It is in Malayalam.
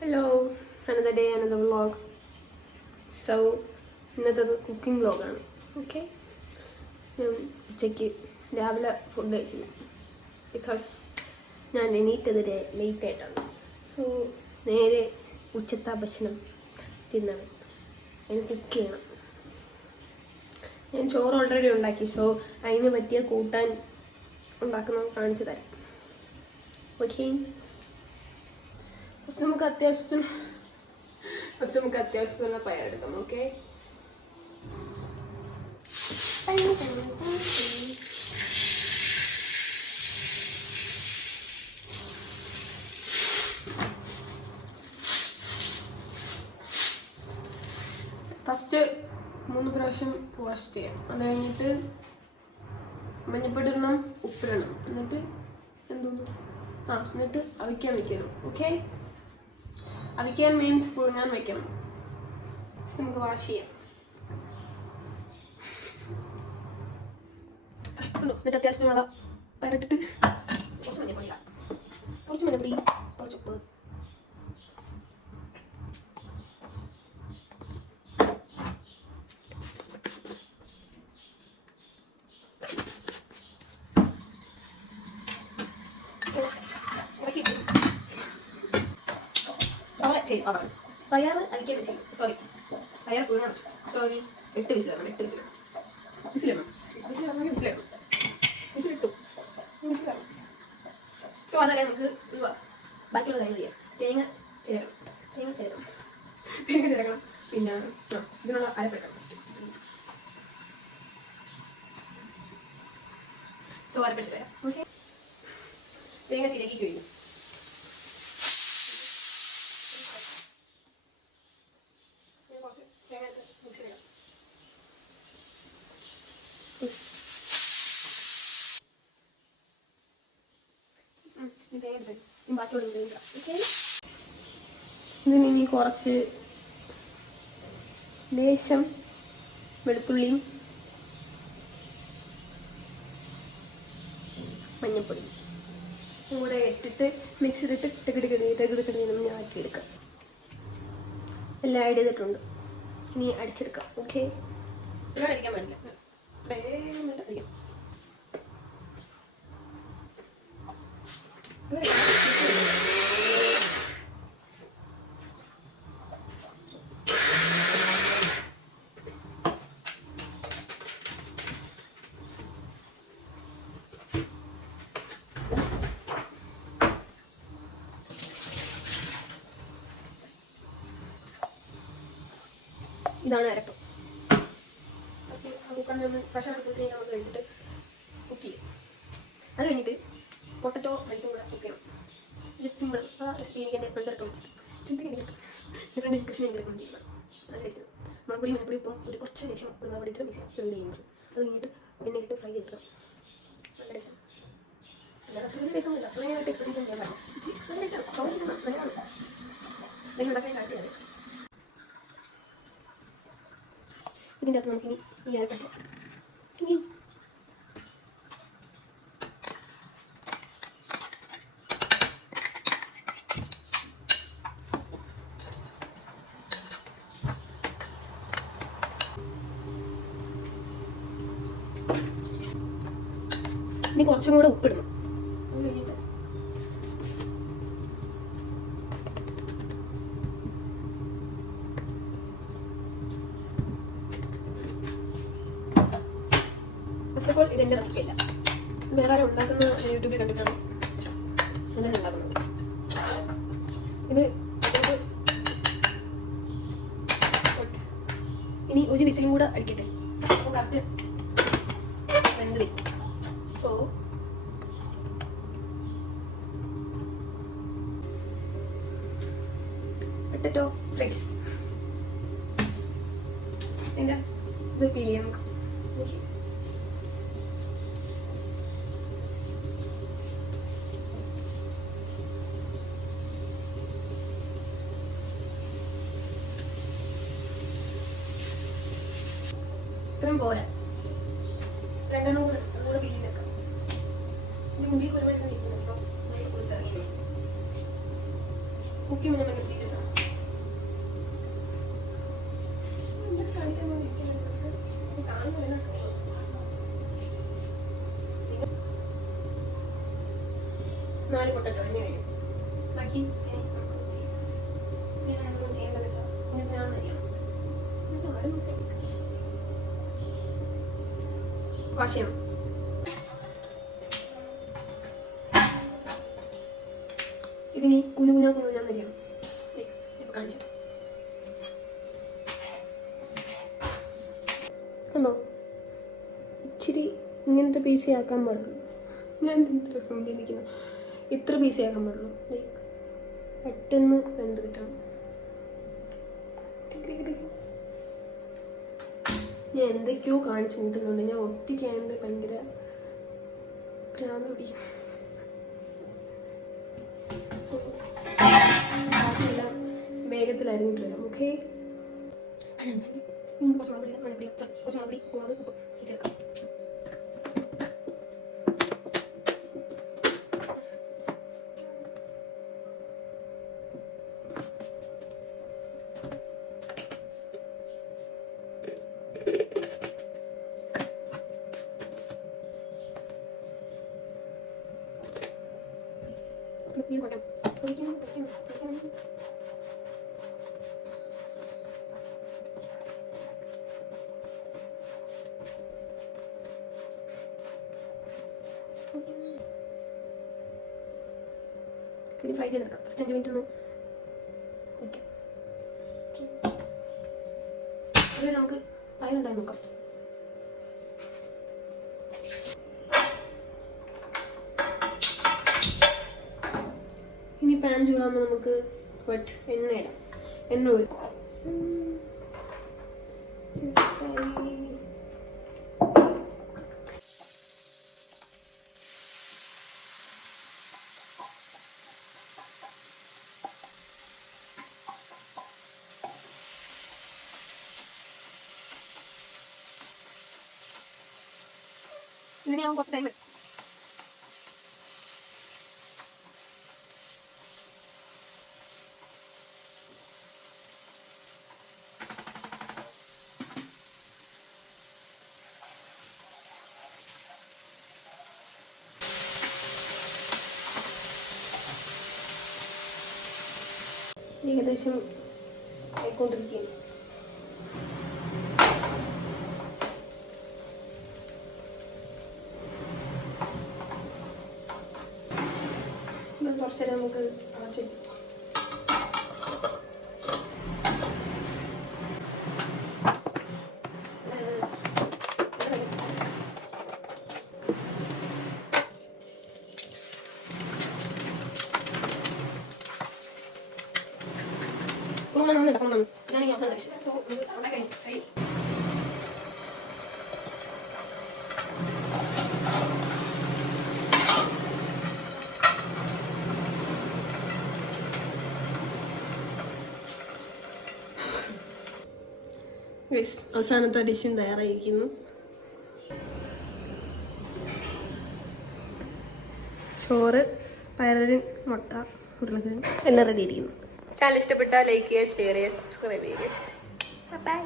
Hello, another day, another vlog. So, ഇന്നത്തെ കുക്കിംഗ് വ്ളോഗാണ്. ഓക്കെ, ഞാൻ ഉച്ചയ്ക്ക് രാവിലെ ഫുഡ് കഴിച്ചില്ല. ബിക്കോസ് ഞാൻ എണീറ്റത് ലേറ്റ് ആയിട്ടാണ്. സോ നേരെ ഉച്ചത്തെ ഭക്ഷണം തിന്നണം. അതിന് കുക്ക് ചെയ്യണം. ഞാൻ ചോറ് ഓൾറെഡി ഉണ്ടാക്കി. സോ അതിന് പറ്റിയ കൂട്ടാൻ ഉണ്ടാക്കുന്നത് കാണിച്ചു തരാം. ഓക്കെ, ഫസ്റ്റ് നമുക്ക് അത്യാവശ്യത്തിനുള്ള പയറെടുക്കാം. ഓക്കെ, ഫസ്റ്റ് 3 പ്രാവശ്യം വാഷ് ചെയ്യാം. അത് കഴിഞ്ഞിട്ട് മഞ്ഞപ്പൊടി ഇടണം, ഉപ്പിടണം, എന്നിട്ട് എന്നിട്ട് അവിക്കാൻ വെക്കണം. ഓക്കെ, അവിക്കാൻ മീൻസ് പുഴുങ്ങാൻ വെക്കണം. നമുക്ക് വാഷ് ചെയ്യാം. എന്നിട്ട് അത്യാവശ്യമുള്ള പയറിട്ടിട്ട് കുറച്ച് മഞ്ഞപ്പൊടി, കുറച്ച് ഉപ്പ്, പയർ അരിക്കാൻ ചെയ്യും. പയർ പുഴുങ്ങണം. 8 വിസിലിട്ടു. സോ അതല്ല, നമുക്ക് ബാക്കിയുള്ള കാര്യം ചെയ്യാം. തേങ്ങ ചിരകണം. പിന്നെ ഇതിനുള്ള അരപ്പെടുക്കണം. സോ അരപ്പെട്ട് തരാം. ഓക്കെ, തേങ്ങ ചിരകി കഴിഞ്ഞു. ഇതിനി കുറച്ച് ലേശം വെളുത്തുള്ളിയും മഞ്ഞപ്പൊടിയും കൂടെ ഇട്ടിട്ട് മിക്സ് ചെയ്തിട്ട് ടെകിടക്കിടന്ന് ആക്കിയെടുക്കാം. എല്ലാം ആഡ് ചെയ്തിട്ടുണ്ട്. ഇനി അടിച്ചെടുക്കാം. ഓക്കെ, ഇവിടെ അടിക്കാൻ പാടില്ല. ഇതാണ് അരപ്പ്. പ്രഷർ കുക്ക് നമുക്ക് കഴിച്ചിട്ട് കുക്ക് ചെയ്യും. അത് കഴിഞ്ഞിട്ട് പൊട്ടറ്റോ റൈസും കൂടെ കുക്ക് ചെയ്യണം. Just simple. ആ റെസിപ്പി എനിക്ക് എൻ്റെ ഫ്രണ്ട് ഇറക്കം വെച്ചിട്ട് കൃഷി ചെയ്യണം. നല്ല ടേസ്റ്റ്. മുളകുപൊടി, മഞ്ഞപ്പൊടി, ഉപ്പും ഒരു കുറച്ച് ലേശം പൊടിയിട്ട് മിക്സ് ചെയ്യുന്നത്. അത് കഴിഞ്ഞിട്ട് എണ്ണയിലിട്ട് ഫ്രൈ ചെയ്തിട്ട് നല്ല ടേസ്റ്റ്. അല്ലാതെ ടേസ്റ്റ് ഒന്നുമില്ല. അത്രയായിട്ട് എക്സ്പെക്ടേഷൻ ചെയ്യാൻ പാടില്ല. നല്ല ടേസ്റ്റാണ്. നല്ലതാണ്. ഉണ്ടാക്കാൻ കാണിച്ചത്. ഇതിൻ്റെ അകത്ത് നമുക്ക് ഈ അരപ്പറ്റ ഇനി കുറച്ചും കൂടെ ഉപ്പിടണം. അത് കഴിഞ്ഞിട്ട് ഫസ്റ്റ് ഓഫ് ഓൾ ഇതെൻ്റെ റെസിപ്പി അല്ല, വേറെ ആരും ഉണ്ടാക്കുന്ന യൂട്യൂബിൽ കണ്ടിട്ടാണ് ഞാൻ ഉണ്ടാക്കുന്നത്. ഇത് ഇനി ഒരു വിസിലും കൂടെ അടിക്കട്ടെ. അപ്പോൾ കറക്റ്റ് വെന്ത് വരും. സോ പൊട്ടറ്റോ ഫ്രൈസ് ഇതിൻ്റെ ഇത് പീൽ ചെയ്യാം നമുക്ക്. ഇത്രയും പോരാ, രണ്ടെണ്ണം കൂടെ പീൽ ചെയ്തേക്കാം. ഇത് മുടി ഒരുപാട് കുക്കിംഗ് തക്കാളി പൊട്ടറ്റോ തന്നെ കഴിയും. ബാക്കി ചെയ്യേണ്ടത് വെച്ചാൽ ഞാൻ അറിയാം. വാഷ് ചെയ്യണം. ഇതിനി കുനുകുനാന്നറിയാം. കാണിച്ചു കണ്ടോ, ഇച്ചിരി ഇങ്ങനത്തെ പീസേ ആക്കാൻ പാടുള്ളൂ. ഞാൻ ഇത്ര സുന്ദരി നിൽക്കുന്നു. ഇത്ര പീസേ ആക്കാൻ പാടുള്ളൂ. ലൈക്ക് പെട്ടെന്ന് വെന്ത് കിട്ടണം. ഞാൻ എന്തൊക്കെയോ കാണിച്ചു കൂട്ടുന്നുണ്ട്. ഞാൻ ഒറ്റയ്ക്കായതുകൊണ്ട് ഭയങ്കര ഭ്രാന്ത് പിടിക്കും. സോ ബാക്കിയെല്ലാം വേഗത്തിൽ അരിഞ്ഞിട്ട് വരാം. ഓക്കെ, കുറച്ച് മണപ്പൊടി കുരുമുളക് ഉപ്പ് ചേർക്കാം. ഇത് കൊട്ടാം. ഇത് ഫ്രൈ ചെയ്തെടുക്കാം. ഫസ്റ്റ് 5 മിനിറ്റ് ഒന്ന് വയ്ക്കാം. അതുവരെ നമുക്ക് അതിനുണ്ടായി നോക്കാം. ഇനി പാൻ ചൂടാകുമ്പോൾ നമുക്ക് എണ്ണ ഇടാം. എണ്ണ ഒഴിക്കും. ഇതിന് ഞാൻ കുറച്ച് ടൈം എടുക്കും. ഏകദേശം ആയിക്കൊണ്ടിരിക്കുകയാണ്. കുറച്ച് നേരം നമുക്ക് അടച്ചു വയ്ക്കാം. ഇതാണ് ഈ അവസാന ഡിഷ്. സോ അവിടെ കഴിയും. അവസാനത്തെ ഡിഷും തയ്യാറായിരിക്കുന്നു. ചോറ്, പയറ്, മുട്ട, ഉരുളക്കിഴങ്ങ് എല്ലാം റെഡി ആയിരിക്കുന്നു. ചാനൽ ഇഷ്ടപ്പെട്ടാൽ ലൈക്ക് ചെയ്യുക, ഷെയർ ചെയ്യുക, സബ്സ്ക്രൈബ് ചെയ്യുക. ബൈ.